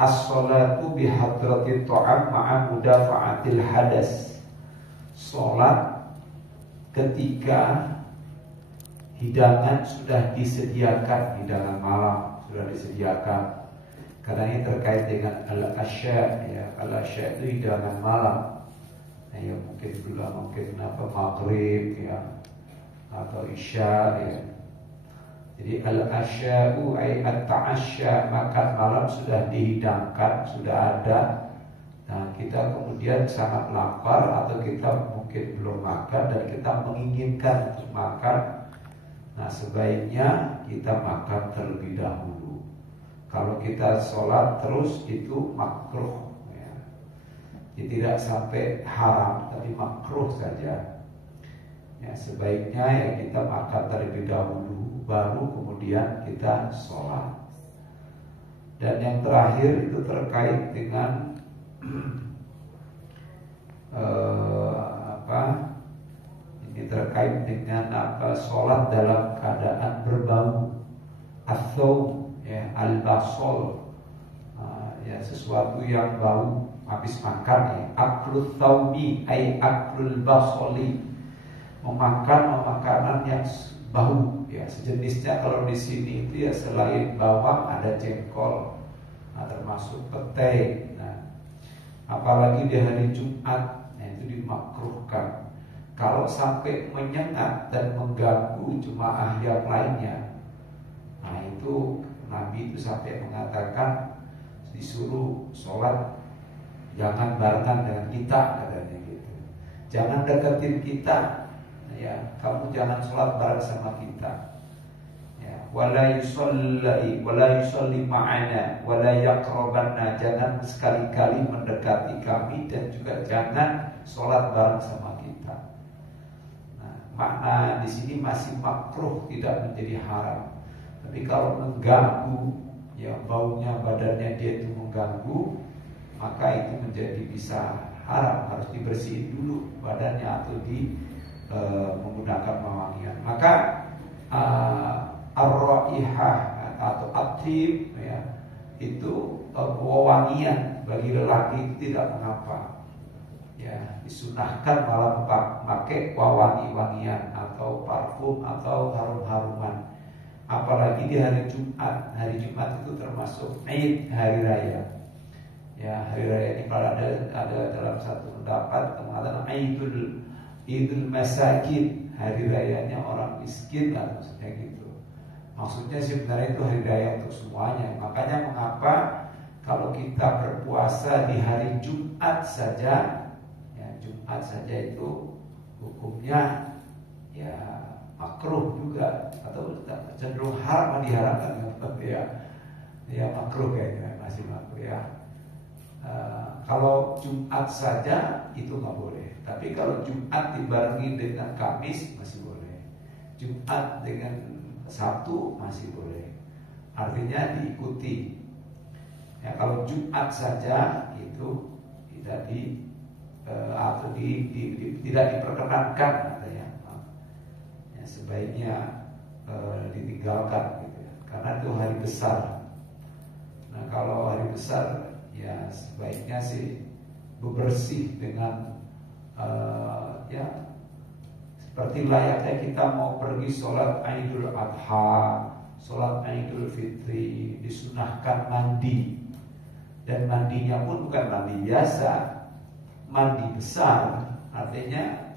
as-sholatu bihadratit ta'am ma'a mudafa'atil hadas. Sholat ketika hidangan sudah disediakan, hidangan malam sudah disediakan. Karena ini terkait dengan al-asya, ya. Al-asya itu hidangan malam. Nah, ya mungkin maghrib, ya, atau isya, ya. Jadi al-asya'u ay at-ta'asya, makan malam sudah dihidangkan, sudah ada. Nah, kita kemudian sangat lapar atau kita mungkin belum makan dan kita menginginkan untuk makan. Nah, sebaiknya kita makan terlebih dahulu. Kalau kita sholat terus itu makruh, ya. Jadi tidak sampai haram, tapi makruh saja. Ya, sebaiknya ya kita makan terlebih dahulu, baru kemudian kita sholat. Dan yang terakhir itu terkait dengan ini terkait dengan sholat dalam keadaan berbau atau ya, al-basol, ya, sesuatu yang bau habis makan, ya. Aklut thawmi ay aklul basoli, memakan makanan yang bau, ya, sejenisnya. Kalau di sini itu ya selain bawang ada jengkol, nah, termasuk petai. Nah, apalagi di hari Jumat, nah, itu dimakruhkan. Kalau sampai menyengat dan mengganggu jemaah yang lainnya, nah itu Nabi itu sampai mengatakan disuruh sholat jangan barengan dengan kita, katanya gitu. Jangan deketin kita, ya, kamu jangan sholat bareng sama kita. Ya, wala yusolli ma'ana wala yaqrabanna, jangan sekali-kali mendekati kami dan juga jangan sholat bareng sama kita. Nah, makna di sini masih makruh, tidak menjadi haram. Tapi kalau mengganggu, ya, baunya badannya dia itu mengganggu, maka itu menjadi bisa haram, harus dibersihin dulu badannya atau menggunakan wewangian. Maka ar-raihah atau at-thib, ya, itu wewangian bagi lelaki itu tidak mengapa. Ya, disunahkan malah pakai wangi-wangian atau parfum atau harum-haruman. Apalagi di hari Jumat. Hari Jumat itu termasuk Id, hari raya. Ya, hari raya ini kalau ada dalam satu pendapat mengatakan Idul Masakin, hari rayanya orang miskin lah, maksudnya gitu. Maksudnya sebenarnya itu hari raya untuk semuanya. Makanya mengapa kalau kita berpuasa di hari Jumat saja, ya, Jumat saja itu hukumnya ya makruh juga, atau cenderung haram, diharamkan, ya makruh kayaknya, masih makruh, ya. Kalau Jumat saja itu nggak boleh. Tapi kalau Jumat dibarengi dengan Kamis masih boleh. Jumat dengan Sabtu masih boleh. Artinya diikuti. Ya, kalau Jumat saja itu tidak tidak diperkenankan, katanya. Ya, sebaiknya ditinggalkan, gitu ya. Karena itu hari besar. Nah, kalau hari besar, ya sebaiknya sih bebersih dengan ya seperti layaknya kita mau pergi sholat Idul Adha, sholat Idul Fitri, disunahkan mandi. Dan mandinya pun bukan mandi biasa, mandi besar, artinya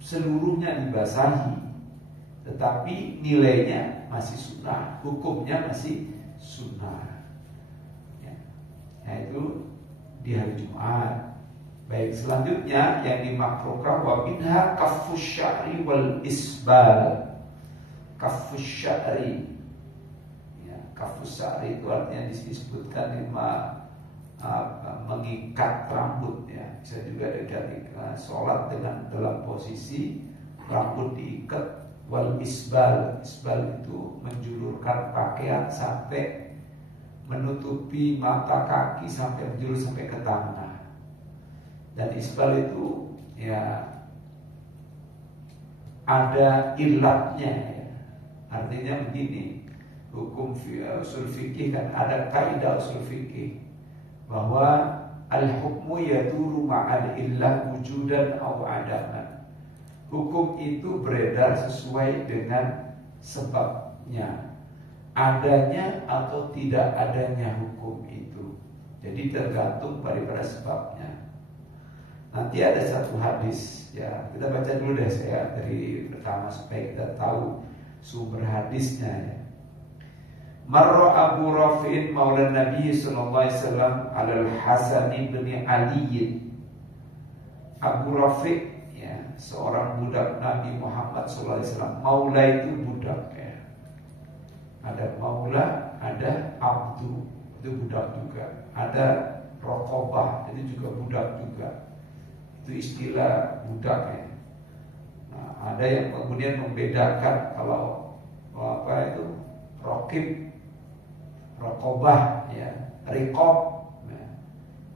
seluruhnya dibasahi, tetapi nilainya masih sunnah, hukumnya masih sunnah. Nah, itu di hari Jumat. Baik, selanjutnya yang dimakruhkan wa minha kaffus sya'ri wal isbal. Kaffus sya'ri, ya, kaffus sya'ri itu artinya disebutkan mengikat rambut, ya. Bisa juga dari sholat dengan dalam posisi rambut diikat. Wal isbal, isbal itu menjulurkan pakaian sampai menutupi mata kaki sampai menjulur sampai ke tangan. Dan isbal itu ya ada ilatnya, ya. Artinya begini, hukum usul fikih kan ada kaidah usul fikih bahwa al-hukmu yaduru ma'al illah wujudan aw adaman. Hukum itu beredar sesuai dengan sebabnya, adanya atau tidak adanya hukum itu. Jadi tergantung pada sebabnya. Nanti ada satu hadis, ya kita baca dulu deh saya dari pertama supaya kita tahu sumber hadisnya ya. Marra Abu Rafi'in maula Nabi sallallahu alaihi wasallam alal Hasan bin Ali. Abu Rafi' ya, seorang budak Nabi Muhammad sallallahu alaihi wasallam. Maula itu budak ya. Ada maula, ada abdu, itu budak juga. Ada raqabah, itu juga budak juga. Itu istilah budak ya. Nah, ada yang kemudian membedakan kalau apa itu raqib, raqabah ya, riqab. Nah,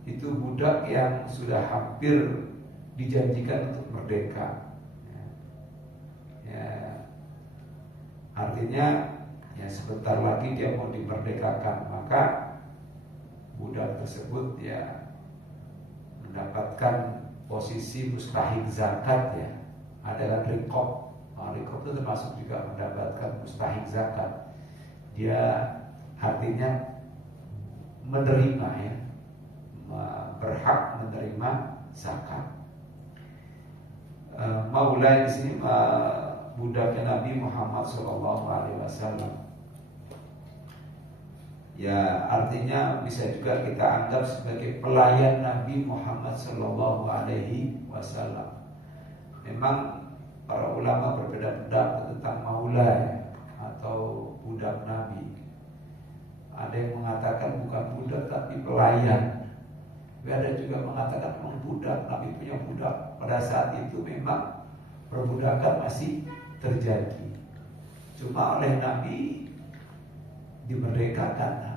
itu budak yang sudah hampir dijanjikan untuk merdeka. Ya, artinya ya sebentar lagi dia mau dimerdekakan, maka budak tersebut ya mendapatkan posisi mustahik zakat ya. Ada riqab. Nah, riqab itu termasuk juga mendapatkan mustahik zakat. Dia artinya menerima ya, berhak menerima zakat. Maula di sini budaknya Nabi Muhammad SAW. Ya artinya bisa juga kita anggap sebagai pelayan Nabi Muhammad SAW. Memang para ulama berbeda pendapat tentang maula ya, atau budak Nabi. Ada yang mengatakan bukan budak tapi pelayan. Ada juga mengatakan memang budak, Nabi punya budak. Pada saat itu memang perbudakan masih terjadi. Cuma oleh Nabi dimerdekakan.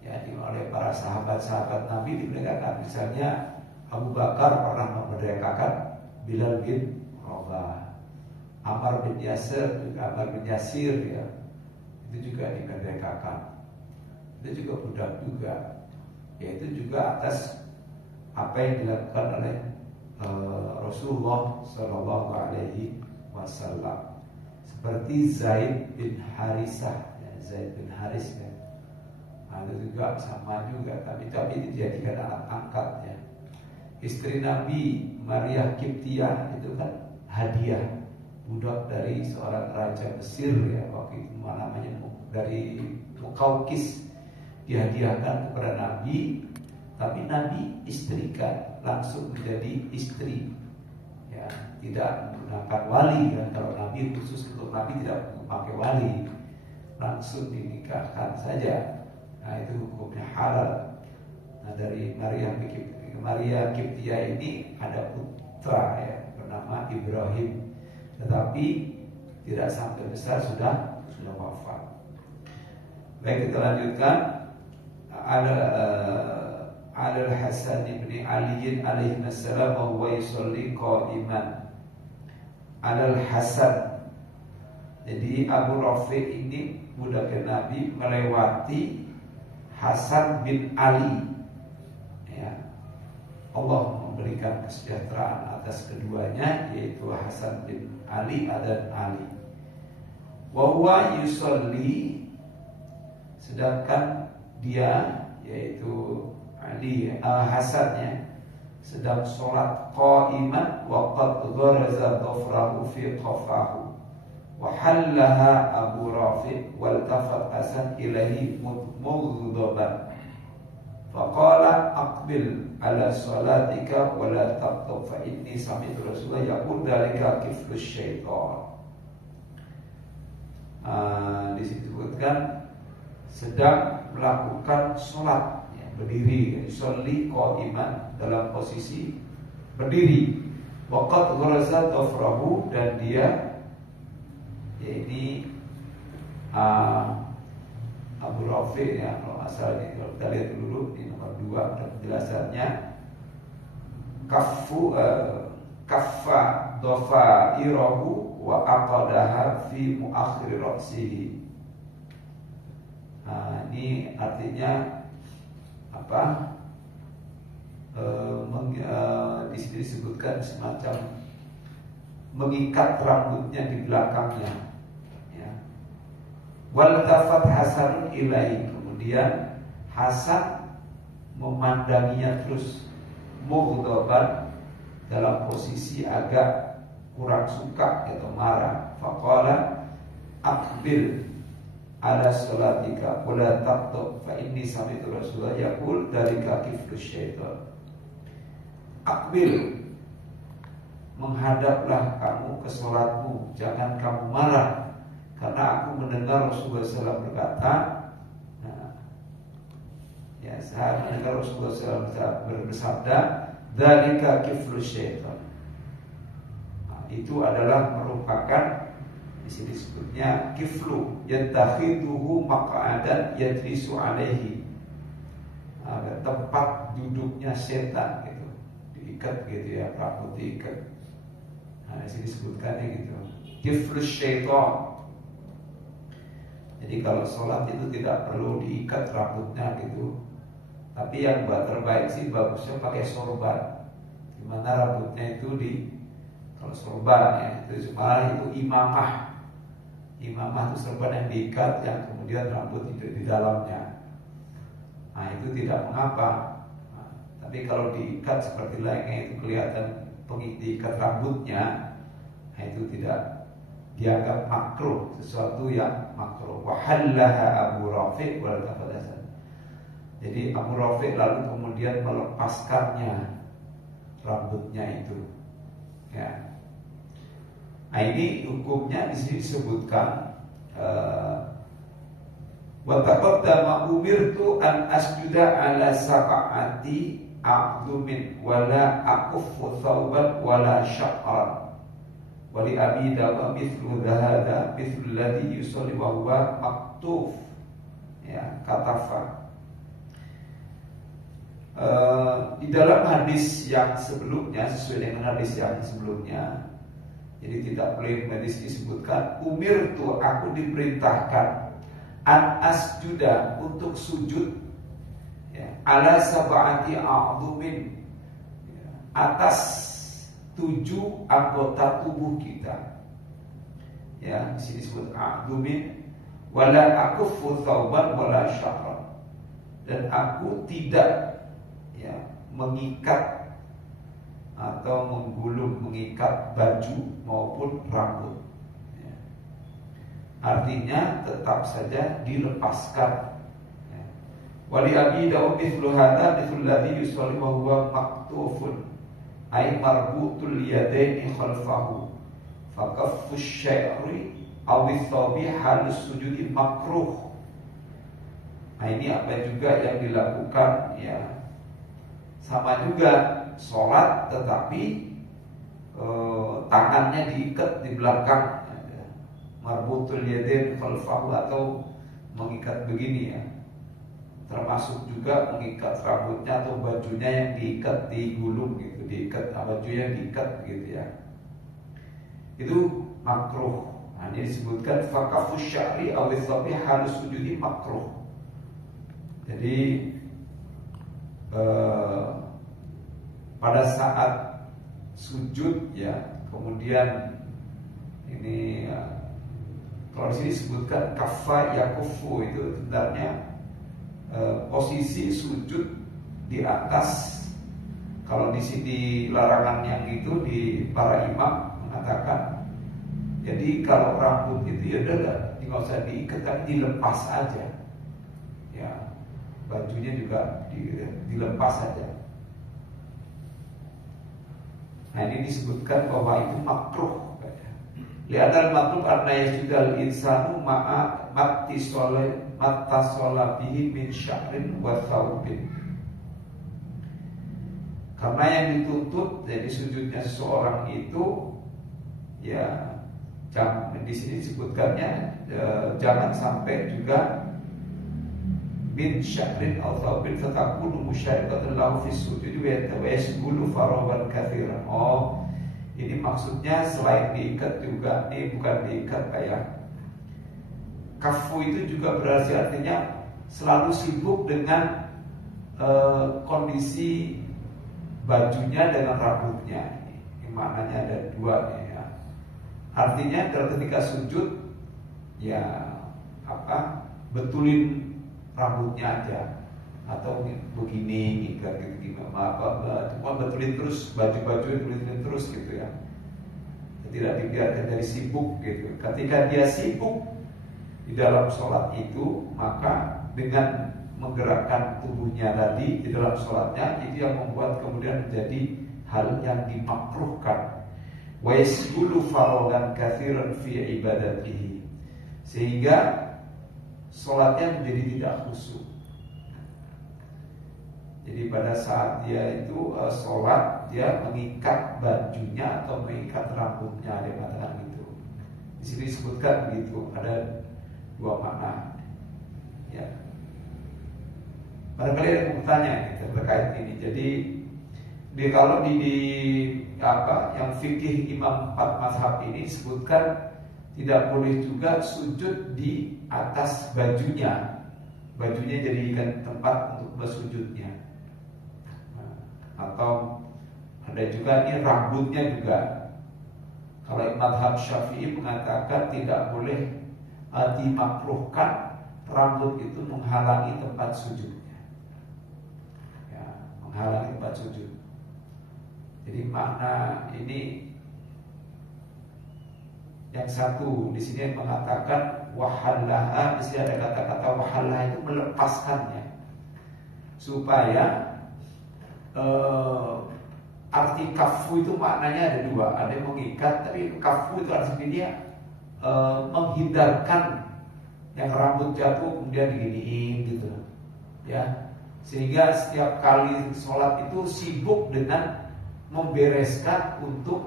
Ya, oleh para sahabat-sahabat Nabi dimerdekakan. Misalnya Abu Bakar pernah memerdekakan Bilal bin Rabah. Ammar bin Yasir ya, itu juga dimerdekakan. Itu juga budak juga. Ya itu juga atas apa yang dilakukan oleh Rasulullah Shallallahu Alaihi Wasallam. Seperti Zaid bin Harisah, ya, Zaid bin Haris ya. Nah, itu juga sama juga, tapi dijadikan anak angkat ya. Istri Nabi Maria Kiptiah itu kan hadiah budak dari seorang raja Mesir ya, waktu itu namanya dari Mukaukis, dihadiahkan kepada Nabi, tapi Nabi istrikan, langsung menjadi istri ya, tidak menggunakan wali kan. Kalau Nabi khusus untuk Nabi tidak memakai wali, langsung dinikahkan saja. Nah itu hukumnya halal. Nah dari Maria Kiptiah ini ada putra ya bernama Ibrahim, tetapi tidak sampai besar sudah wafat. Baik, kita lanjutkan. Al-Hasan bin Ali alaihi salam wa yusalli qa'iman. Al-Hasan. Jadi Abu Rafi ini budak Nabi melewati Hasan bin Ali. Ya. Allah memberikan kesejahteraan atas keduanya, yaitu Hasan bin Ali dan Ali. Wa huwa yusalli, sedangkan dia yaitu Ali Hasan ya sedang sholat qa'iman wa qad gharaza dhafrahu fi qafahu wa hallaha Abu Rafi wal tafat Hasan ilaihi mughdaban faqala aqbil ala salatika wa la taqtub fa inni sami'tu Rasulullah yaqul dzalika kiflus syaitan. Disebutkan sedang melakukan sholat ya, berdiri, sholli qa'iman, dalam posisi berdiri. Waqad gharaza dhafrahu, dan dia ya ini Abu Rafi ya, kalau asal ini kalau kita lihat dulu di nomor 2 ada penjelasannya. Kaffa dhafairahu wa aqadaha fi muakhir ra'sihi. Ini artinya apa? Di sini disebutkan semacam mengikat rambutnya di belakangnya. Ya. Waltafat Hasanun ilaihi, kemudian Hasan memandanginya terus mughdaban, dalam posisi agak kurang suka atau marah. Faqala aqbil ala salatika wala taqtu fa inni sami'tu Rasulullah yaqul dzalika kiflu syaitan. Aqbil, menghadaplah kamu ke salatmu, jangan kamu marah, karena aku mendengar Rasulullah SAW berkata, saya mendengar Rasulullah SAW bersabda, dzalika kiflu syaitan. Itu adalah merupakan, di sini disebutnya kiflu, yatakhiduhu maq'adan yajlisu alaihi, tempat duduknya setan gitu, diikat gitu ya, rambut diikat. Di sini disebutkannya gitu, kiflu syaitan. Jadi kalau sholat itu tidak perlu diikat rambutnya gitu, tapi yang terbaik sih bagusnya pakai sorban, dimana rambutnya itu kalau sorban ya, itu malah itu imamah itu sorban yang diikat, yang kemudian rambut itu di dalamnya. Itu tidak mengapa. Tapi kalau diikat seperti layaknya itu kelihatan diikat rambutnya, itu tidak dianggap makruh, sesuatu yang makruh. Wahallaha Abu Rafiq wal tafadasan. Jadi Abu Rafiq lalu kemudian melepaskannya rambutnya itu. Ya. Ini hukumnya di sini disebutkan wa taqaddama umirtu an asjuda ala sab'ati a'dhumin wala aquffu thawban wala sya'ran. Wali Abi Dawud mithlu hadza mithlu alladhi yusalli wa huwa maktuf, ya, katafa. Di dalam hadis yang sebelumnya, sesuai dengan hadis yang sebelumnya, jadi tidak boleh hadis disebutkan umirtu, aku diperintahkan an asjuda, untuk sujud, ya, ala sab'ati a'dhumin, ya, atas 7 anggota tubuh kita. Ya, di sini disebut a'dhumin, wala aquffu thawban wala sya'ran, dan aku tidak, ya, mengikat atau menggulung, mengikat baju maupun rambut, ya. Artinya tetap saja dilepaskan, ya. Wali Abi Dawud mithlu hadza mithlu alladhi yusalli wa huwa maktufun ay marbutul yadaini khalfahu fa kaffu syai'ri aw thawbi halus sujudi makruh. Ini apa juga yang dilakukan, ya, sama juga sholat tetapi tangannya diikat di belakang, ya. Marbutul yadain khalfahu, atau mengikat begini, ya. Termasuk juga mengikat rambutnya atau bajunya yang diikat, digulung gitu, diikat, bajunya diikat gitu, ya. Itu makruh. Ini disebutkan faqafus sya'ri aw thabi halus sujudi makruh. Jadi pada saat sujud, ya, kemudian ini, kalau di sini disebutkan kaffa yakufu, itu sebenarnya posisi sujud di atas. Kalau di sini larangan yang itu di para imam mengatakan, jadi kalau rambut itu ya udah nggak usah diikat, tapi dilepas aja, ya, bajunya juga dilepas aja. Ini disebutkan bahwa itu makruh. Li'anal makruh anna yasjudal insanu ma'a mattasola bihi min sya'rin wa thawbin. Karena yang dituntut, jadi sujudnya seseorang itu, ya, di sini disebutkannya jangan sampai juga min sya'rin aw thawbin fatakunu musyarikatan lahu fi sujudi wa yasbulu farawan katsiran. Ini maksudnya selain diikat juga, ini bukan diikat kayak Kafu itu juga berarti artinya selalu sibuk dengan kondisi bajunya dengan rambutnya. Ini maknanya ada dua nih ya. Artinya kalau ketika sujud ya betulin rambutnya aja, atau begini gitu cuma betulin terus baju-baju, betulin terus gitu ya. Tidak dibiarkan jadi sibuk gitu. Ketika dia sibuk di dalam sholat itu, maka dengan menggerakkan tubuhnya tadi di dalam sholatnya, itu yang membuat kemudian menjadi hal yang dimakruhkan. Wa yasbulu faragan katsiran fi ibadatihi, sehingga sholatnya menjadi tidak khusyuk. Jadi pada saat dia itu sholat, dia mengikat bajunya atau mengikat rambutnya, dia mengatakan gitu. Di sini disebutkan begitu, ada dua makna. Ya. Barangkali ada yang bertanya terkait ini. Jadi kalau yang fikih Imam 4 mazhab ini disebutkan tidak boleh juga sujud di atas bajunya. Bajunya jadikan tempat untuk bersujudnya. Atau ada juga ini rambutnya juga. Kalau mazhab Syafi'i mengatakan tidak boleh dimakruhkan rambut itu menghalangi tempat sujudnya. Ya, menghalangi tempat sujud. Jadi makna ini yang satu di sini mengatakan wahallaha, di sini ada kata-kata wahallaha itu melepaskannya, supaya arti kafu itu maknanya ada dua. Ada yang mengikat, tapi kafu itu artinya dia menghindarkan yang rambut jatuh kemudian diginiin gitu, ya. Sehingga setiap kali sholat itu sibuk dengan membereskan untuk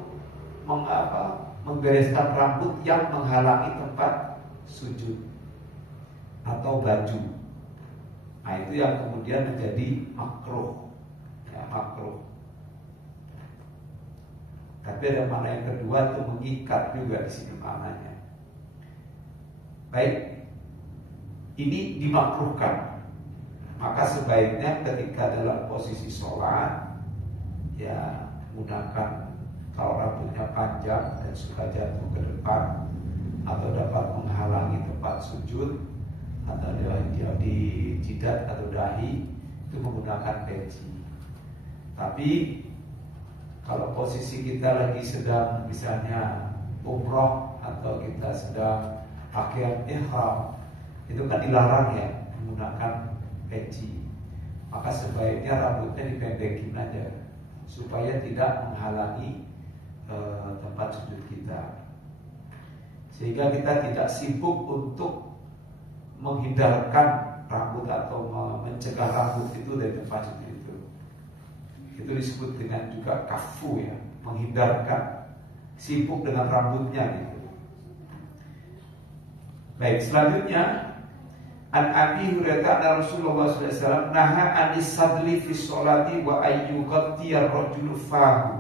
membereskan rambut yang menghalangi tempat sujud atau baju. Nah itu yang kemudian menjadi makruh. Makruh. Tapi ada makna yang kedua itu mengikat juga di sini maknanya. Baik, ini dimakruhkan. Maka sebaiknya ketika dalam posisi sholat, ya gunakan, kalau rambutnya panjang dan suka jatuh ke depan atau dapat menghalangi tempat sujud atau di jidat atau dahi, itu menggunakan peci. Tapi kalau posisi kita lagi sedang misalnya umroh atau kita sedang pakaian ihram, itu kan dilarang ya menggunakan peci. Maka sebaiknya rambutnya dipendekin aja supaya tidak menghalangi tempat sujud kita, sehingga kita tidak sibuk untuk menghindarkan rambut atau mencegah rambut itu dari tempat sujud itu. Itu disebut dengan juga kafu ya, menghindarkan, sibuk dengan rambutnya gitu. Baik, selanjutnya an Abi Hurairah Rasulullah SAW naha anis sadli fi sholati wa ayyughtiya ar-rajulu fahu.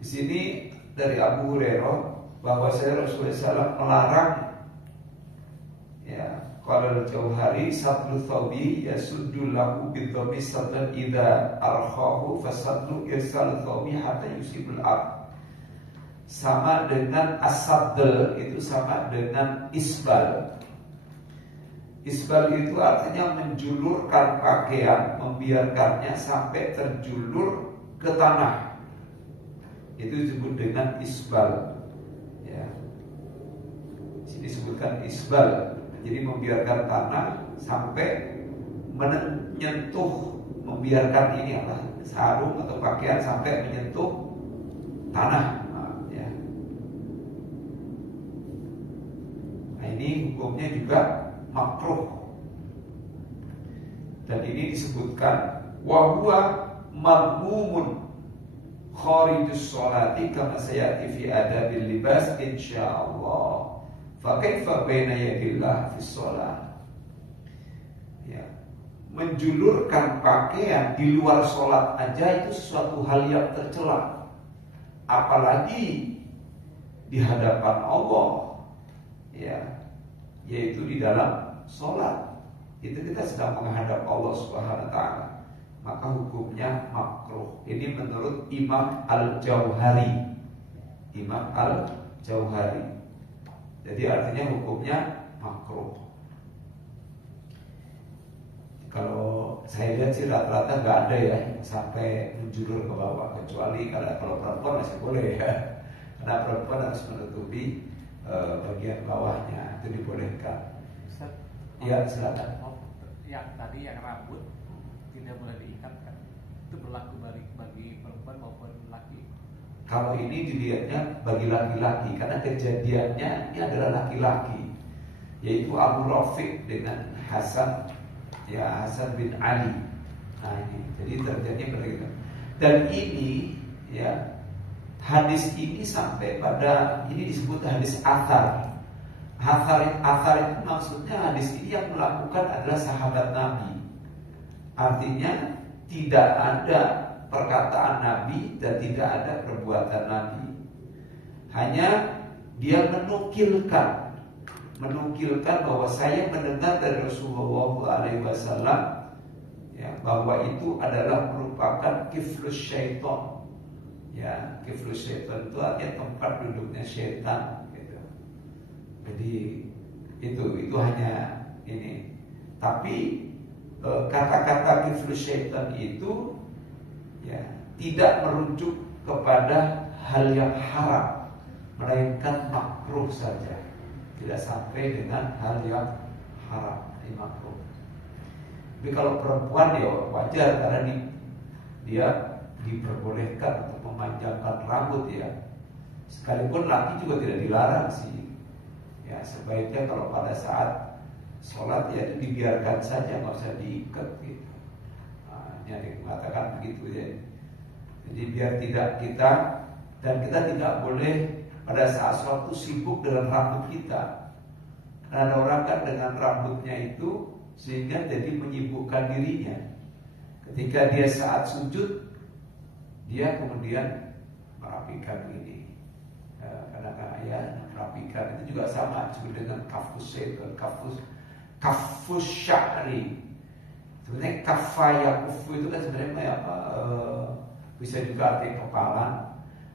Di sini dari Abu Hurairah bahwa Rasulullah SAW melarang, ya, qala al-Jauhari sadlu thawbi yasuddu lahu bidhammi sadlan idza arkhahu fasadlu irsal thawbi hatta yusibul ab. Sama dengan as-sadl itu sama dengan isbal. Isbal itu artinya menjulurkan pakaian, membiarkannya sampai terjulur ke tanah. Itu disebut dengan isbal. Ya. Sini disebutkan isbal. Jadi membiarkan tanah sampai menyentuh, membiarkan ini sarung atau pakaian sampai menyentuh tanah. Nah ini hukumnya juga makruh. Dan ini disebutkan wa huwa madmumun kharijus sholati kama sayati fi adabil libas insyaallah. Fa kaifa baina yadillah fi sholat. Ya. Menjulurkan pakaian di luar sholat aja itu sesuatu hal yang tercela. Apalagi di hadapan Allah ya, yaitu di dalam sholat. Itu kita sedang menghadap Allah Subhanahu wa taala, maka hukumnya makruh. Ini menurut Imam Al-Jauhari. Imam Al-Jauhari. Jadi artinya hukumnya makruh. Kalau saya lihat sih rata-rata nggak ada ya yang sampai menjulur ke bawah, kecuali kalau perempuan masih boleh ya, karena perempuan harus menutupi bagian bawahnya, itu dibolehkan. Iya, silakan. Yang tadi yang rambut tidak boleh diikat kan? Itu berlaku bagi perempuan maupun laki. Kalau ini dilihatnya bagi laki-laki, karena kejadiannya ini adalah laki-laki, yaitu Abu Rafiq dengan Hasan, ya, Hasan bin Ali. Nah ini, jadi terjadi begitu. Dan ini, ya, hadis ini sampai pada ini disebut hadis athar. Athar itu maksudnya hadis ini yang melakukan adalah sahabat Nabi. Artinya tidak ada perkataan Nabi dan tidak ada perbuatan Nabi. Hanya dia menukilkan bahwa saya mendengar dari Rasulullah SAW, ya, bahwa itu adalah merupakan kiflus syaitan. Ya, kiflus syaitan itu artinya tempat duduknya syaitan. Jadi itu hanya ini. Tapi kata-kata kiflus syaitan itu, ya, tidak merujuk kepada hal yang haram, melainkan makruh saja. Tidak sampai dengan hal yang haram, ini makruh. Tapi kalau perempuan ya wajar, karena dia diperbolehkan untuk memanjangkan rambut, ya. Sekalipun laki juga tidak dilarang sih. Ya, sebaiknya kalau pada saat sholat ya dibiarkan saja, nggak usah diikat gitu. Nah, ini ada yang mengatakan begitu ya. Jadi biar tidak kita tidak boleh pada saat sholat itu sibuk dengan rambut kita. Karena ada orang kan dengan rambutnya itu sehingga jadi menyibukkan dirinya. Ketika dia saat sujud, dia kemudian merapikan ini. Kadang-kadang ya merapikan itu juga sama dengan kafus syaitan, kafus sya'ri. Sebenarnya kafaya kufu itu kan sebenarnya apa? Bisa juga artinya kepala,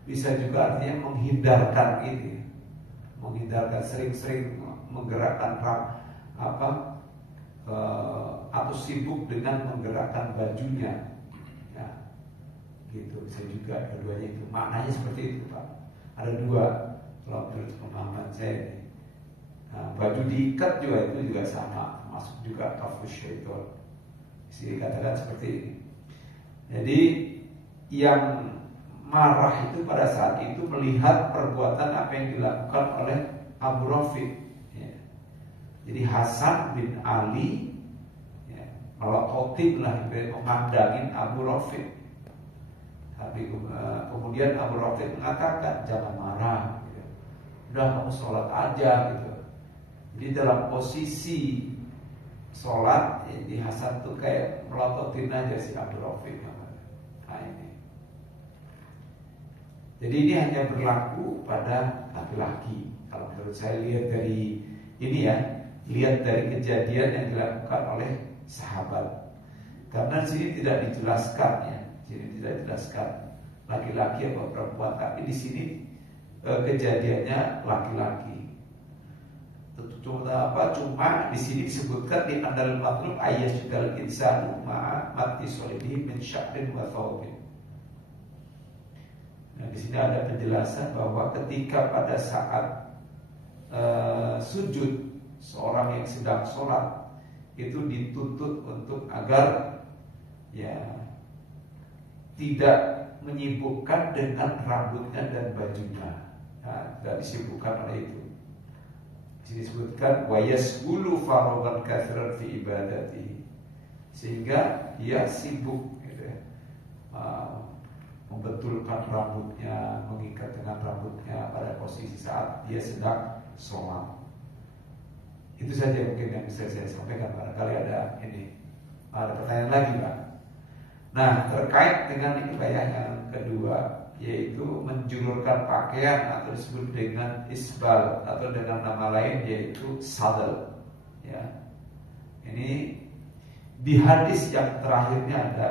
bisa juga artinya menghindarkan ini, menghindarkan, sering-sering menggerakkan atau sibuk dengan menggerakkan bajunya, ya, gitu. Bisa juga keduanya itu maknanya seperti itu, Pak. Ada dua kalau menurut pemahaman saya. Nah, baju diikat itu juga sama, termasuk juga kafus syaitan. Jadi katakan seperti ini. Jadi yang marah itu pada saat itu melihat perbuatan apa yang dilakukan oleh Abu Rafiq, ya. Jadi Hasan bin Ali, ya, melototin lah, memandangin Abu Rafiq. Tapi kemudian Abu Rafiq mengatakan jangan marah, gitu. Udah kamu sholat aja gitu. Jadi dalam posisi sholat, ya, di Hasan tuh kayak melototin aja si Abu Rafiq. Nah ini. Jadi ini hanya berlaku pada laki-laki. Kalau menurut saya lihat dari ini ya, lihat dari kejadian yang dilakukan oleh sahabat. Karena di sini tidak dijelaskan ya. Jadi tidak jelaskan laki-laki atau perempuan, tapi di sini kejadiannya laki-laki. Cuma di sini disebutkan di andal matlub ayat juga insanu mati solihi min sya'rin wa thawbin. Nah, di sini ada penjelasan bahwa ketika pada saat sujud seorang yang sedang sholat itu dituntut untuk agar ya tidak menyibukkan dengan rambutnya dan bajunya. Nah, tidak disibukkan oleh itu. Disebutkan wa yasbulu farogan katsiran fi ibadati, sehingga dia sibuk gitu ya, membetulkan rambutnya, mengikat dengan rambutnya pada posisi saat dia sedang sholat. Itu saja mungkin yang bisa saya sampaikan. Barangkali ada pertanyaan lagi, Pak. Nah, terkait dengan ini Pak, yang kedua, yaitu menjulurkan pakaian atau disebut dengan isbal atau dengan nama lain yaitu sadal. Ya. Ini di hadis yang terakhirnya ada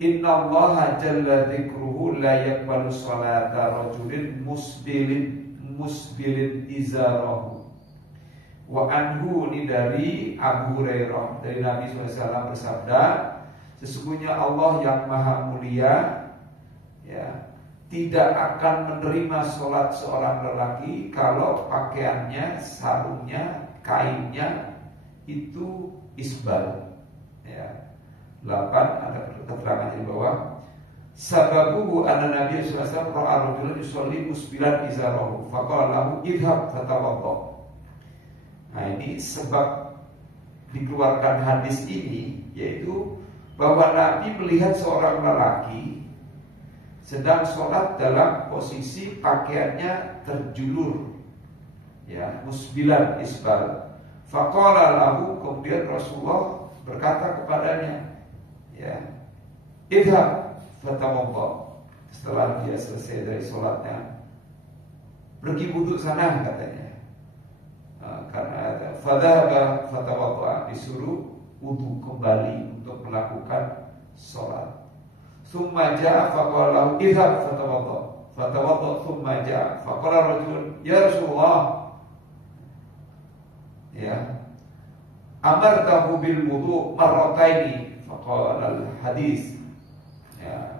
Innallaha jalla dzikruhu la yaqbalu sholata rajulin musbilin izarahu. Wa anhu, ini dari Abu Hurairah, dari Nabi SAW bersabda, sesungguhnya Allah yang maha mulia ya tidak akan menerima sholat seorang lelaki kalau pakaiannya, sarungnya, kainnya itu isbal. Ya. 8 ada keterangan di bawah. Sababuhu anna Nabi sallallahu alaihi wasallam ra'a rajulan yusalli musbilan izarahu faqala lahu idhab fatawadda. Nah, ini sebab dikeluarkan hadis ini, yaitu bahwa Nabi melihat seorang lelaki sedang sholat dalam posisi pakaiannya terjulur, ya, musbilan isbal. Faqala lahu, kemudian Rasulullah berkata kepadanya, ya, idhab fatawadda. Setelah dia selesai dari sholatnya, pergi wudhu sana katanya. Karena fadhaba fatawadda, disuruh wudhu kembali untuk melakukan sholat. Thumma ja'a faqala lahu idhab fatawadda thumma ja'a faqala rajul ya Rasulullah, ya, amartahu bil wudu marrataini faqala al hadis, ya.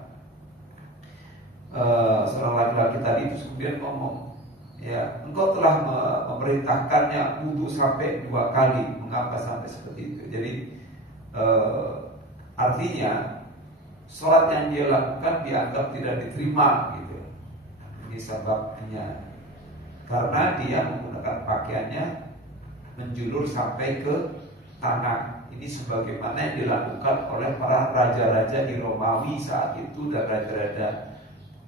Seorang laki-laki tadi itu kemudian ngomong, ya, engkau telah memerintahkannya wudu sampai 2 kali. Mengapa sampai seperti itu? Jadi artinya sholat yang dia lakukan dianggap tidak diterima gitu. Ini sebabnya karena dia menggunakan pakaiannya menjulur sampai ke tanah. Ini sebagaimana yang dilakukan oleh para raja-raja di Romawi saat itu dan raja-raja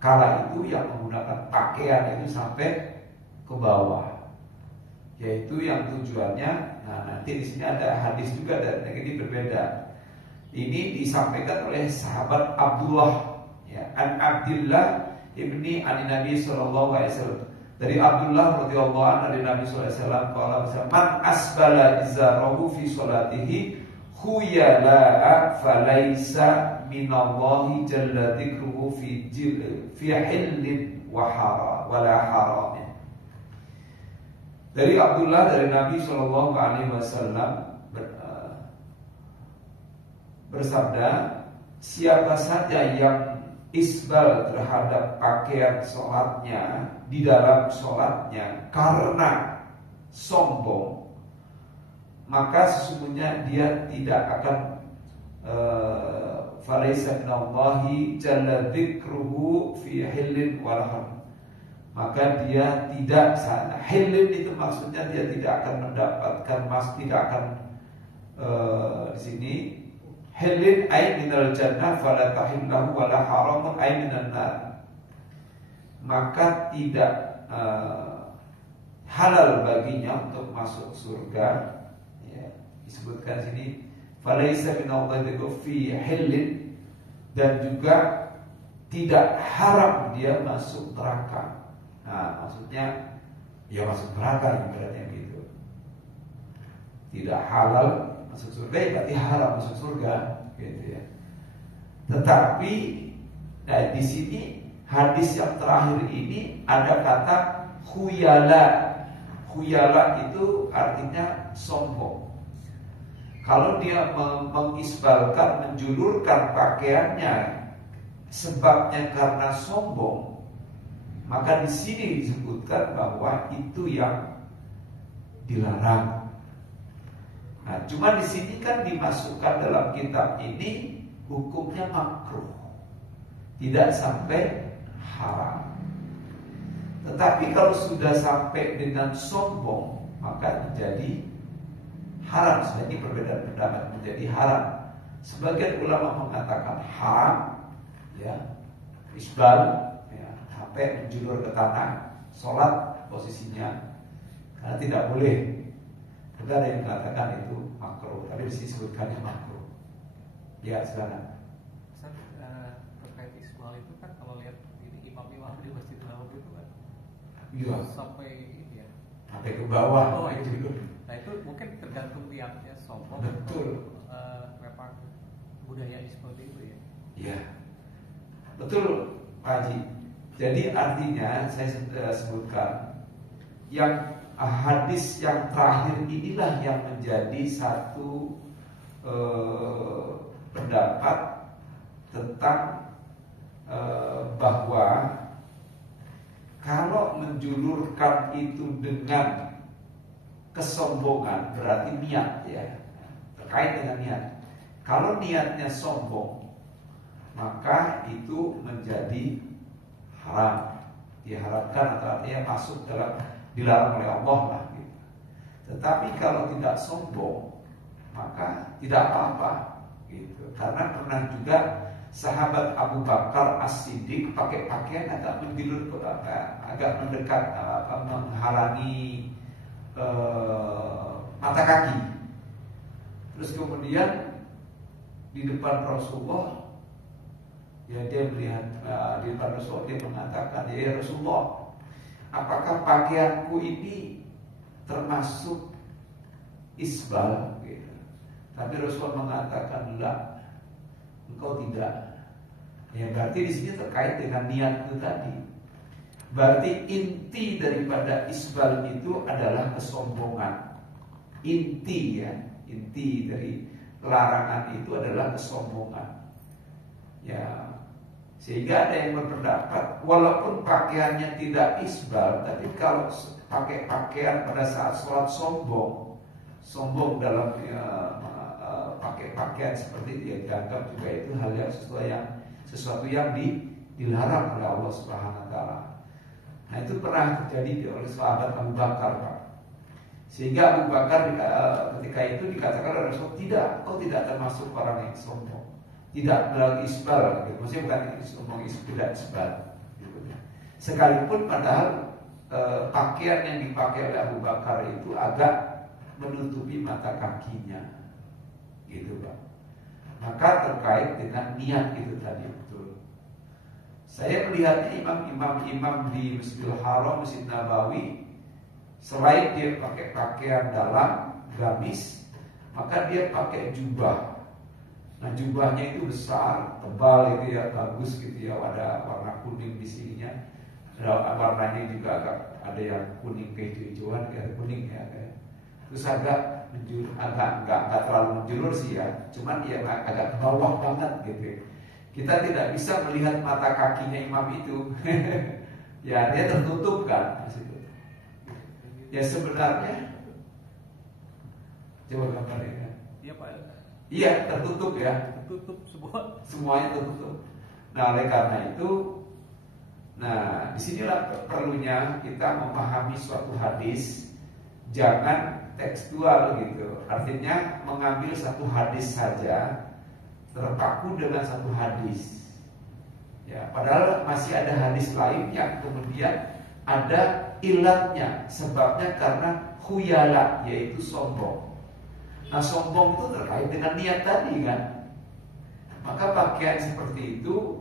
kala itu yang menggunakan pakaian itu sampai ke bawah. Yaitu yang tujuannya, nah nanti di sini ada hadis juga dan yang ini berbeda. Ini disampaikan oleh sahabat Abdullah, ya, an Abdullah ibni an Nabi sallallahu alaihi wasallam. Dari Abdullah radhiyallahu anhu dari Nabi sallallahu alaihi wasallam, qala man asbala izarahu fi salatihi khuyala falaisa minallahi jalla dzikruhu fi hillin wa haram. Dari Abdullah dari Nabi sallallahu alaihi wasallam bersabda, siapa saja yang isbal terhadap pakaian sholatnya di dalam sholatnya karena sombong, maka sesungguhnya dia tidak akan falaisa minallahi jalla dzikruhu fi hillin wala haram. Maka dia tidak sana. Hillin itu maksudnya dia tidak akan mendapatkan tidak akan di sini Hilin ay minal jannah fala tahillahu wala haramun ay minan nar. Maka tidak halal baginya untuk masuk surga, ya. Disebutkan sini falaisa minallahi fi hilin, dan juga tidak haram dia masuk neraka. Nah, maksudnya ya masuk neraka ibaratnya gitu. Tidak halal masuk surga, ya berarti haram masuk surga, gitu ya. Tetapi nah, di sini hadis yang terakhir ini ada kata khuyala. Khuyala itu artinya sombong. Kalau dia mengisbalkan, menjulurkan pakaiannya sebabnya karena sombong, maka di sini disebutkan bahwa itu yang dilarang. Nah, cuma di sini kan dimasukkan dalam kitab ini hukumnya makruh, tidak sampai haram. Tetapi kalau sudah sampai dengan sombong, maka menjadi haram. Sebenarnya perbedaan pendapat menjadi haram. Sebagian ulama mengatakan haram, ya, isbal, ya, sampai menjulur ke tanah, sholat posisinya, karena tidak boleh. Ada yang mengatakan itu makruh, tapi di sini sebutkannya makruh. Ya, silakan. Terkait isbal itu kan kalau lihat ini imam-imam di Masjidil Haram itu kan Iya. sampai ini ya. Sampai ke bawah. Oh itu. Nah itu mungkin tergantung niatnya sombong. Betul. Memang budayanya seperti itu ya. Iya. Betul, Pak Haji. Jadi artinya saya sebutkan yang hadis yang terakhir inilah yang menjadi satu pendapat tentang bahwa kalau menjulurkan itu dengan kesombongan berarti niat ya, terkait dengan niat. Kalau niatnya sombong maka itu menjadi haram, diharamkan atau artinya masuk dalam dilarang oleh Allah lah gitu. Tetapi kalau tidak sombong maka tidak apa-apa gitu. Karena pernah juga sahabat Abu Bakar As-Siddiq pakai pakaian agak menjulur, agak mendekat, menghalangi mata kaki. Terus kemudian di depan Rasulullah, ya dia melihat di depan Rasulullah, dia mengatakan, ya Rasulullah, apakah pakaianku ini termasuk isbal? Gitu. Tapi Rasulullah mengatakan, la, engkau tidak. Ya berarti di sini terkait dengan niat itu tadi. Berarti inti daripada isbal itu adalah kesombongan. Inti ya, inti dari larangan itu adalah kesombongan. Ya, sehingga ada yang berpendapat walaupun pakaiannya tidak isbal, tapi kalau pakai pakaian pada saat sholat sombong dalam pakai pakaian seperti itu, ya dianggap juga itu hal yang sesuatu yang dilarang oleh Allah Subhanahu Wa Taala. Nah itu pernah terjadi oleh sahabat Abu Bakar, Pak. Sehingga Abu Bakar ketika itu dikatakan oleh Rasul, tidak, kau tidak termasuk orang yang sombong, tidak lagi isbal, gitu. Maksudnya bukan sombong, tidak isbal, gitu. Sekalipun padahal pakaian yang dipakai oleh Abu Bakar itu agak menutupi mata kakinya, gitu Pak. Maka terkait dengan niat itu tadi betul. Saya melihatnya imam di Masjidil Haram, Masjid Nabawi, selain dia pakai pakaian dalam gamis, maka dia pakai jubah. Nah jubahnya itu besar, tebal itu ya, bagus gitu ya, ada warna kuning di sininya. Warnanya juga agak ada yang kuning kehijauan, kayak kuning ya. Terus agak enggak terlalu menjulur sih ya, cuman dia agak bawah banget gitu. Kita tidak bisa melihat mata kakinya imam itu. Ya dia tertutup kan maksudnya. Ya sebenarnya coba gambarnya. Iya Pak. Iya tertutup ya. Tertutup semua. Semuanya tertutup. Nah oleh karena itu, nah disinilah perlunya kita memahami suatu hadis, jangan tekstual gitu. Artinya mengambil satu hadis saja, terpaku dengan satu hadis. Ya, padahal masih ada hadis lain yang kemudian ada ilatnya, sebabnya karena khuyala, yaitu sombong. Nah sombong itu terkait dengan niat tadi kan. Maka pakaian seperti itu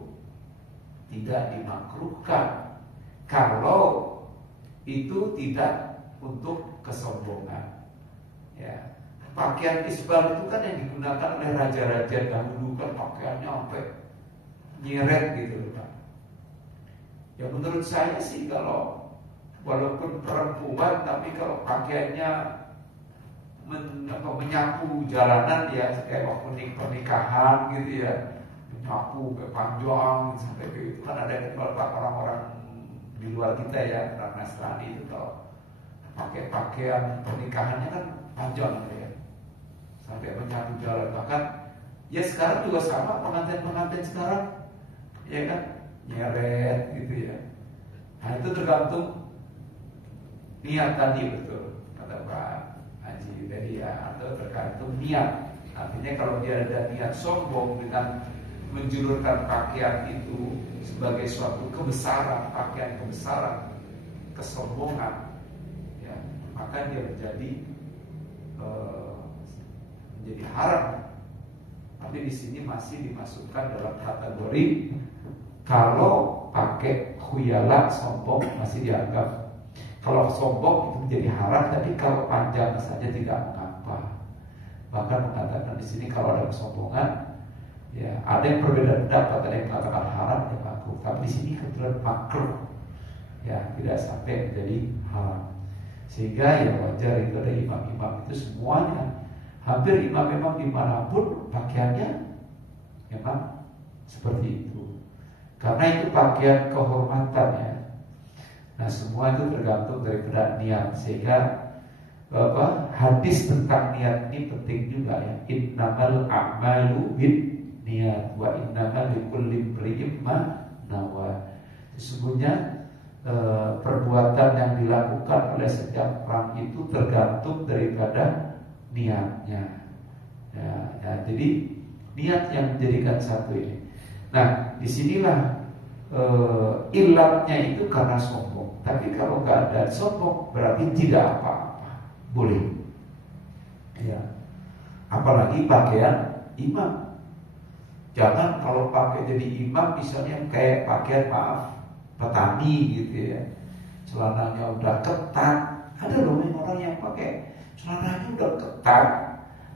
tidak dimakruhkan kalau itu tidak untuk kesombongan. Ya, pakaian isbal itu kan yang digunakan oleh raja-raja dahulu, kan pakaiannya sampai nyeret gitu loh Pak. Ya menurut saya sih kalau walaupun perempuan, tapi kalau pakaiannya menyapu jalanan ya, kayak waktu pernikahan gitu ya, menyapu kayak panjang sampai gitu kan. Ada orang-orang di luar kita ya, orang Nasrani itu kalau pakai pakaian pernikahannya kan panjang ya, sampai menyapu jalan. Bahkan ya sekarang juga sama, pengantin sekarang ya kan nyeret gitu ya. Nah itu tergantung niat tadi, betul kata Pak Haji tadi ya, atau tergantung niat. Artinya kalau dia ada niat sombong dengan menjulurkan pakaian itu sebagai suatu kebesaran, pakaian kebesaran, kesombongan, ya, maka dia menjadi haram. Tapi di sini masih dimasukkan dalam kategori Kalau pakai khuyala, sombong, masih dianggap. Kalau sombong itu menjadi haram, tapi kalau panjang saja tidak mengapa. Bahkan mengatakan di sini kalau ada kesombongan, ya ada yang berbeda pendapat, ada yang mengatakan haram, ya makruh. Tapi di sini kebetulan makruh, ya tidak sampai menjadi haram. Sehingga ya wajar itu ada imam-imam itu semuanya, hampir imam-imam dimanapun pakaiannya memang seperti itu. Karena itu pakaian kehormatan ya. Nah semua itu tergantung daripada niat. Sehingga hadis tentang niat ini penting juga ya. Innamal a'malu bin niat wa innamal likulli imri'in ma nawa. Sesungguhnya perbuatan yang dilakukan oleh setiap orang itu tergantung daripada niatnya. Ya, jadi niat yang menjadikan satu ini. Nah, disinilah ilatnya itu karena sombong. Tapi kalau nggak ada sombong berarti tidak apa-apa, boleh. Ya, apalagi pakaian imam. Jangan kalau pakai jadi imam misalnya kayak pakaian petani gitu ya, celananya udah ketat. Ada loh orang yang pakai celananya udah ketat,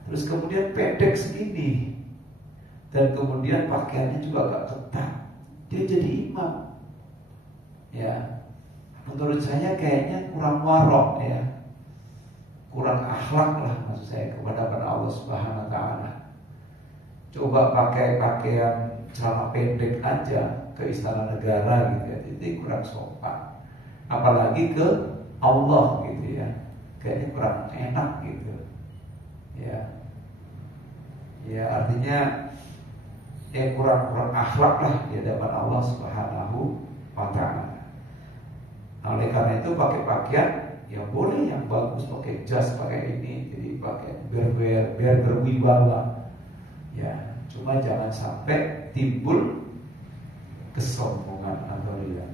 terus kemudian pendek segini. Dan kemudian pakaiannya juga agak ketat, dia jadi imam. Ya, menurut saya kayaknya kurang warok ya, kurang akhlak lah maksud saya kepada Allah Subhanahu Wa Taala. Coba pakai pakaian celana pendek aja ke istana negara gitu ya, itu kurang sopan. Apalagi ke Allah gitu ya, kayaknya kurang enak gitu. Ya artinya kurang akhlak lah di hadapan Allah Subhanahu Wa Taala. Nah, oleh karena itu pakai pakaian yang boleh yang bagus, pakai jas, pakai ini, jadi pakai biar berwibawa. Ya, cuma jangan sampai timbul kesombongan atau riya.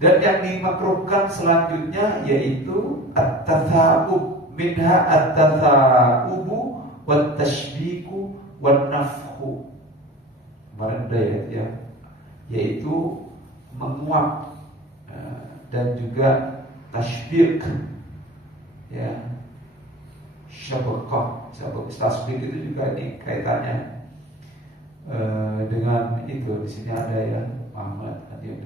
Dan yang dimakruhkan selanjutnya yaitu at-tatha'ub, minha at-tatha'ubu wat-tashbiku wan-nafhu. Kemarin udah ya, yaitu menguap dan juga tashbik ya, syabaqah. Tashbik itu juga ini kaitannya dengan itu. Di sini ada ya Muhammad, yang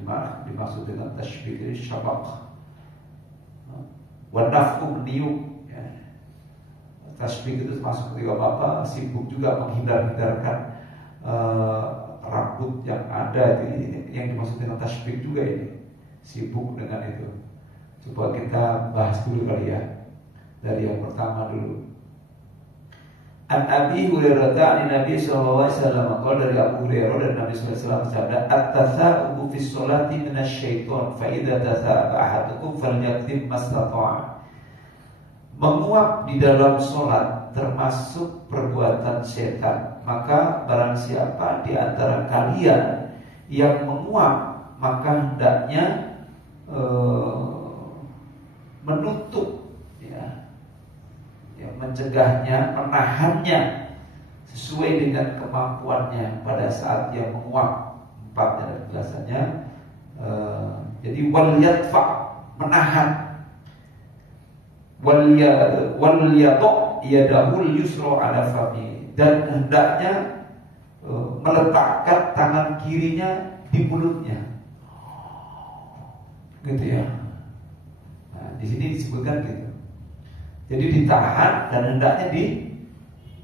dimaksud dengan tashbik itu syabaq. Wan-nafhu meniup ya. Tashbik itu termasuk ketika Bapak sibuk juga menghindar-hindarkan rambut yang ada. Ini yang dimaksud dengan tashbik juga ini, sibuk dengan itu. Coba kita bahas dulu kali ya, dari yang pertama dulu. An Abi Hurairah an Nabi sallallahu alaihi wasallam, qala dari Abu Hurairah dan Nabi sallallahu alaihi wasallam bersabda, at-tatha'ubu fi sholati minasyaiton, fa idza tatha'a ahadukum falyaktim mastata'a. Menguap di dalam sholat termasuk perbuatan setan. Maka barang siapa di antara kalian yang menguap, maka hendaknya menutup ya, mencegahnya, menahannya sesuai dengan kemampuannya pada saat dia menguap. Empatnya dan penjelasannya. Jadi wal yadfa, menahan, wal yato yadahul yusra ala fami, dan hendaknya meletakkan tangan kirinya di mulutnya, gitu ya. Nah, di sini disebutkan gitu. Jadi ditahan dan hendaknya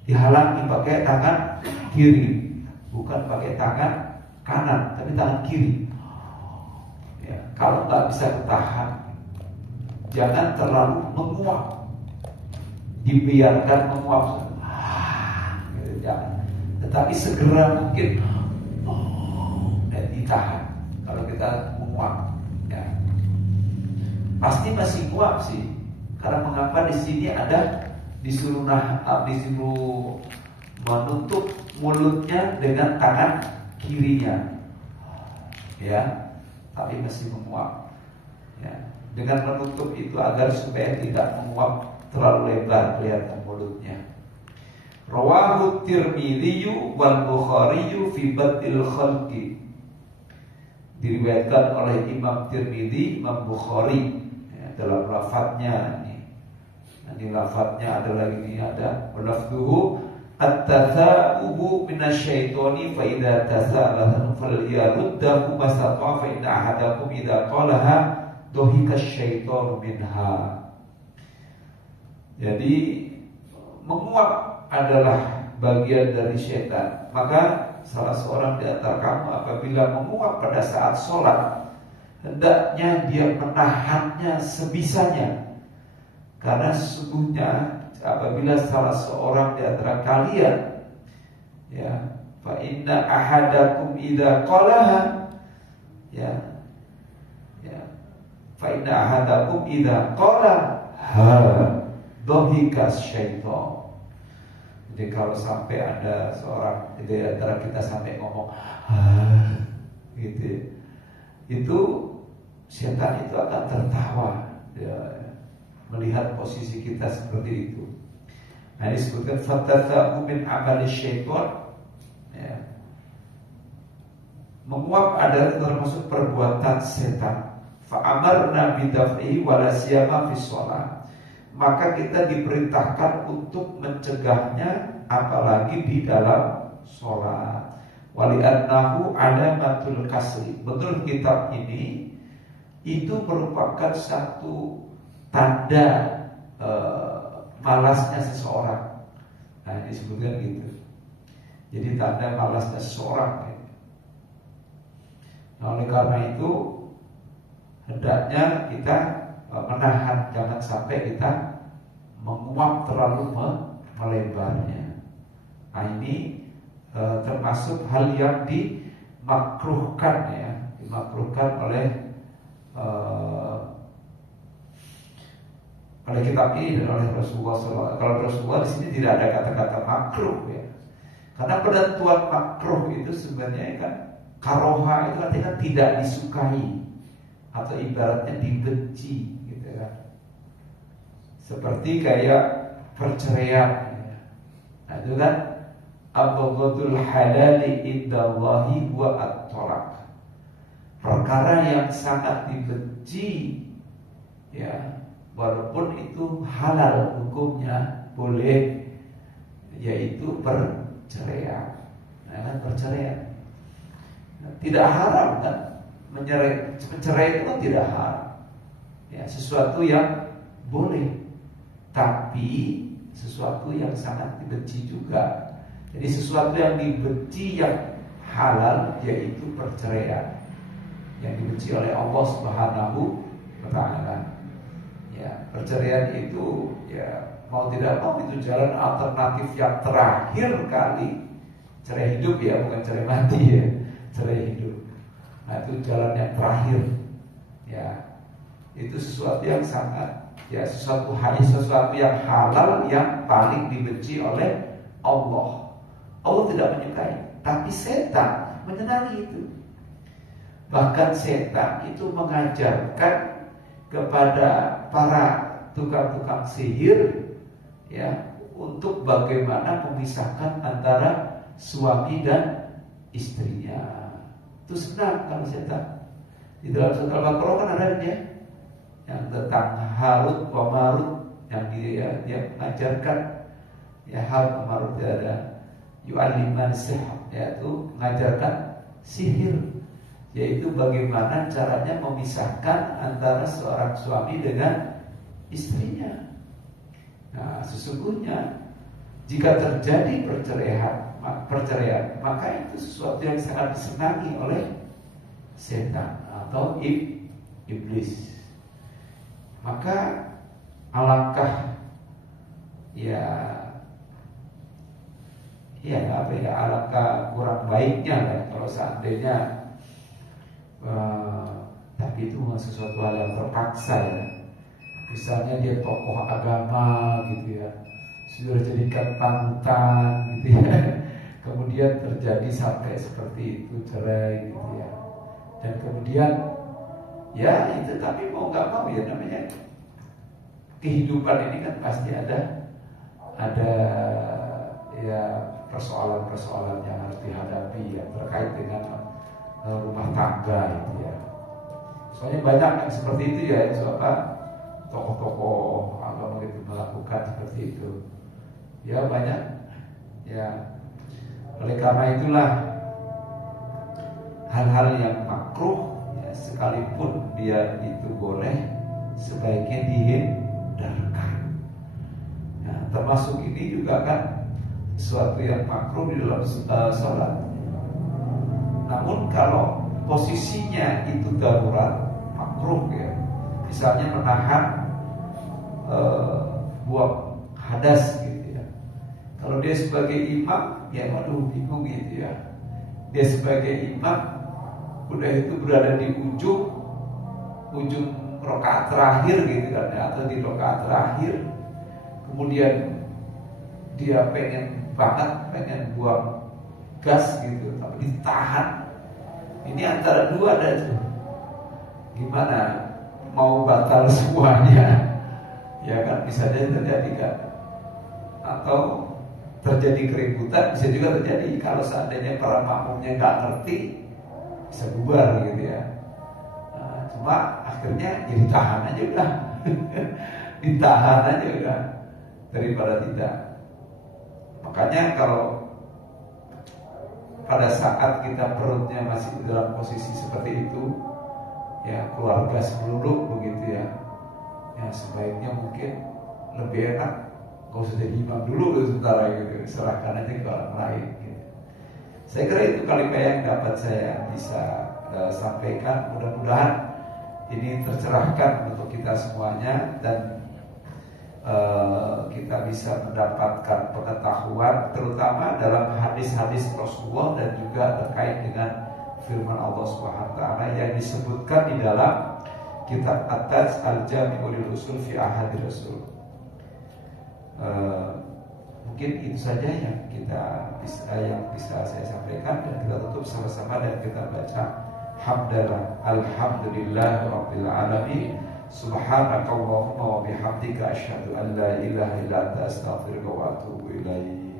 dihalangi pakai tangan kiri, bukan pakai tangan kanan, tapi tangan kiri. Ya, kalau nggak bisa ketahan, jangan terlalu menguap, dibiarkan menguap. Tetapi segera mungkin dan ditahan. Kalau kita menguap ya, pasti masih nguap sih. Karena mengapa di sini ada disuruh menutup mulutnya dengan tangan kirinya ya, tapi masih menguap ya. Dengan menutup itu agar supaya tidak menguap terlalu lebar kelihatan mulutnya. Rawahu Tirmidzi wal Bukhari fi Badil Khalqi. diriwayatkan oleh Imam Tirmidzi, Imam Bukhari ya, dalam lafadznya ini lafadznya ada lagi ini ada lafzuhu at-tasa'ubu minasyaitoni fa idza tasa'alahu falyaruddahu masata'a fa inna ahadakum idza qalaha dohika syaitonu minha. Jadi menguap adalah bagian dari syaitan. Maka salah seorang di antara kamu apabila menguap pada saat sholat, hendaknya dia menahannya sebisanya. Karena sesungguhnya apabila salah seorang di antara kalian ya fa inna ahadakum idza qalaha ya fa inna ahadakum idza qala dhahika syaitan. Jadi kalau sampai ada seorang di antara kita sampai ngomong gitu, itu setan itu akan tertawa ya, melihat posisi kita seperti itu. Nah disebutkan fatathabu min amali syaitan ya. Menguap adalah termasuk perbuatan setan. Fa'amarna bidaf'ihi wala siyama fi shalah. Maka kita diperintahkan untuk mencegahnya apalagi di dalam sholat. Wali'annahu alamatul kasri. Menurut kitab ini itu merupakan satu tanda malasnya seseorang. Nah disebutkan gitu. Jadi tanda malasnya seseorang ya. Nah oleh karena itu hendaknya kita menahan, jangan sampai kita menguap terlalu melebarnya. Nah ini termasuk hal yang dimakruhkan ya, dimakruhkan oleh kitab ini dan oleh Rasulullah SAW. Kalau Rasulullah di sini tidak ada kata-kata makruh ya, karena penentuan makruh itu sebenarnya kan karoha itu artinya tidak disukai atau ibaratnya dibenci. Seperti kayak perceraian. Nah itu kan abghadul halali indallahi wa at-talaq. Perkara yang sangat dibenci ya, walaupun itu halal hukumnya boleh, yaitu perceraian. Nah kan perceraian tidak haram kan, mencerai itu kan tidak haram ya, sesuatu yang boleh, tapi sesuatu yang sangat dibenci juga. Jadi sesuatu yang dibenci yang halal yaitu perceraian, yang dibenci oleh Allah Subhanahu wa ta'ala. Ya, perceraian itu ya mau tidak mau itu jalan alternatif yang terakhir kali. Cerai hidup ya, bukan cerai mati ya, cerai hidup. Nah itu jalan yang terakhir. Ya, itu sesuatu yang sangat ya, sesuatu yang halal yang paling dibenci oleh Allah. Allah tidak menyukai, tapi setan menyenangi itu. Bahkan setan itu mengajarkan kepada para tukang-tukang sihir ya, untuk bagaimana memisahkan antara suami dan istrinya. Itu senang kalau setan. Di dalam surat Al-Baqarah kan ada dia yang tentang Harut wa Marut, yang dia mengajarkan ya, Harut wa Marut ada yu'alliman sihr, yaitu mengajarkan sihir, yaitu bagaimana caranya memisahkan antara seorang suami dengan istrinya. Nah sesungguhnya jika terjadi perceraian, maka itu sesuatu yang sangat disenangi oleh setan atau iblis. Maka alangkah alangkah kurang baiknya lah kalau seandainya tapi itu sesuatu hal yang terpaksa ya. Misalnya dia tokoh agama gitu ya, sudah jadikan panutan gitu ya, kemudian terjadi sampai seperti itu, cerai gitu ya, dan kemudian ya itu, tapi mau nggak mau ya, namanya kehidupan ini kan pasti ada ya persoalan-persoalan yang harus dihadapi ya, terkait dengan rumah tangga itu ya. Soalnya banyak yang seperti itu ya, tokoh-tokoh agama itu melakukan seperti itu. Ya banyak ya. Oleh karena itulah hal-hal yang makruh ya, sekalipun dia itu boleh, sebaiknya dihindarkan. Nah, termasuk ini juga kan sesuatu yang makruh di dalam sholat. Namun kalau posisinya itu darurat, makruh ya. Misalnya menahan buang hadas gitu ya. Kalau dia sebagai imam, ya waduh bingung gitu ya. Dia sebagai imam udah itu berada di ujung rakaat terakhir gitu kan ya, atau di rakaat terakhir, kemudian dia pengen buang gas gitu, tapi ditahan. Ini antara dua dan gimana, mau batal semuanya ya kan, bisa jadi terjadi kan, atau terjadi keributan, bisa juga terjadi kalau seandainya para makmumnya nggak ngerti, bisa bubar gitu ya. Nah, cuma akhirnya ya ditahan aja udah ditahan aja udah daripada tidak. Makanya kalau pada saat kita perutnya masih dalam posisi seperti itu, ya keluarga seluruh begitu ya, ya sebaiknya mungkin lebih enak gak usah jadi imam dulu sementara gitu, serahkan aja ke orang lain gitu. Saya kira itu kalimat yang dapat saya bisa sampaikan. Mudah-mudahan ini tercerahkan untuk kita semuanya, dan kita bisa mendapatkan pengetahuan terutama dalam hadis-hadis Rasulullah dan juga terkait dengan firman Allah Subhanahu wa taala yang disebutkan di dalam kitab At-Taj Al-Jami'ul Usul fi Ahadi Rasul. Mungkin itu saja yang bisa saya sampaikan, dan kita tutup sama-sama dan kita baca Alhamdulillah Rabbil Alamin. Subhanakallahumma wa bihamdika asyhadu an la ilaha illa anta astaghfiruka wa atubu ilaik.